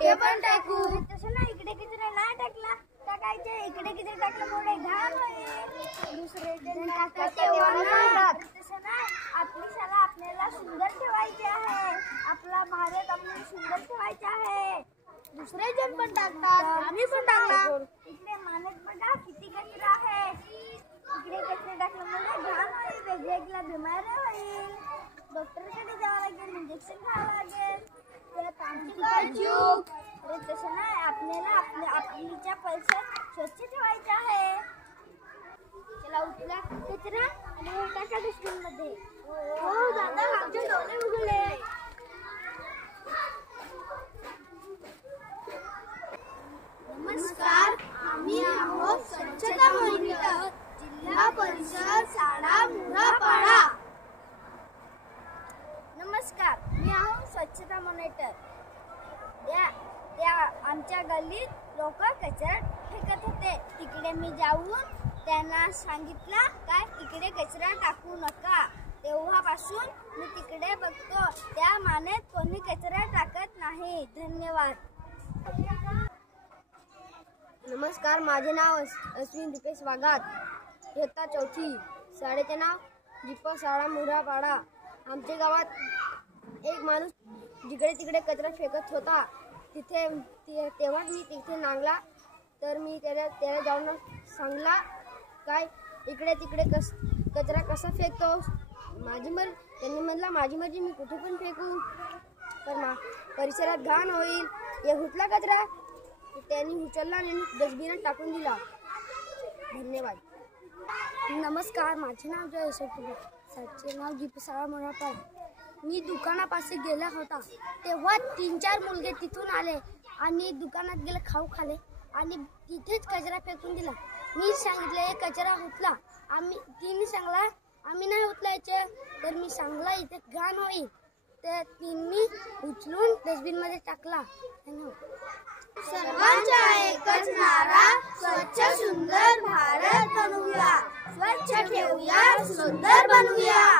कुठे पण टाकू. तसं ना इकडे कचरा नाही टाकला टाकायचे, इकडे किती टाकल्यामुळे घाण होईल. दुसरे जण टाकतात तेव्हा नाही. तसं ना आपली शाळा आपल्याला सुंदर ठेवायची आहे, आपला भारत आपल्याला सुंदर ठेवायचा आहे. दुसरे जण पण टाकतात, आम्ही पण टाकणार. इकडे मानत बघा किती कचरा आहे. इकडे कचरा टाकल्यामुळे घाण होईल, वेगवेगळ्या बिमाऱ्या होईल, डॉक्टरकडे जावं लागेल, इंजेक्शन घ्यावं लागेल. त्यात आमची काय चूक. तसं नाही आपल्याला आपलीच्या परिसर स्वच्छ ठेवायचा आहे. चला उचला कचरा आणि टाका डस्टबिन मध्ये. हो दादा, आमचे डोळे उघडले. नमस्कार, आम्ही आहोत स्वच्छता मॉनिटर, जिल्हा परिषद शाळा मुरापाडा. नमस्कार, मी आहोत स्वच्छता मॉनिटर. त्या आमच्या गल्लीत लोक कचरा फेकत होते. तिकडे मी जाऊन त्यांना सांगितलं काय इकडे कचरा टाकू नका. तेव्हापासून मी तिकडे बघतो, त्या मानेत कोणी कचरा टाकत नाही. धन्यवाद. नमस्कार, माझे नाव अश्विन दीपेश वाघात, इयत्ता 4थी. शाळेचे नाव जिप्पा शाळा मुरापाडा. आमच्या गावात एक माणूस जिकडे तिकडे कचरा फेकत होता. तेव्हा मी तिथे नांगला तर मी त्याला जाऊन सांगला काय इकडे तिकडे कचरा कसा फेकतोस. त्यांनी म्हणला माझी मर्जी, मी कुठे पण फेकू, पण परिसरात घाण होईल. हे हुतला कचरा त्यांनी उचलला आणि डस्टबिनात टाकून दिला. धन्यवाद. नमस्कार, माझे नाव जय यशवंत, साचे नाव जिप्पा शाळा मुरापाडा. मी दुकानापाशी गेला होता तेव्हा 3-4 मुलगे तिथून आले आणि दुकानात गेले, खाऊ खाले आणि तिथेच कचरा फेकून दिला. मी सांगितलं हे कचरा उचला. तिने सांगला आम्ही नाही उचलायचे. तर मी सांगला इथे घाण होईल. तर तिने उचलून डस्टबिनमध्ये टाकला. सर्वांचा एकच नारा, स्वच्छ सुंदर भारत बनवूया, स्वच्छ ठेवूया, सुंदर बनवूया.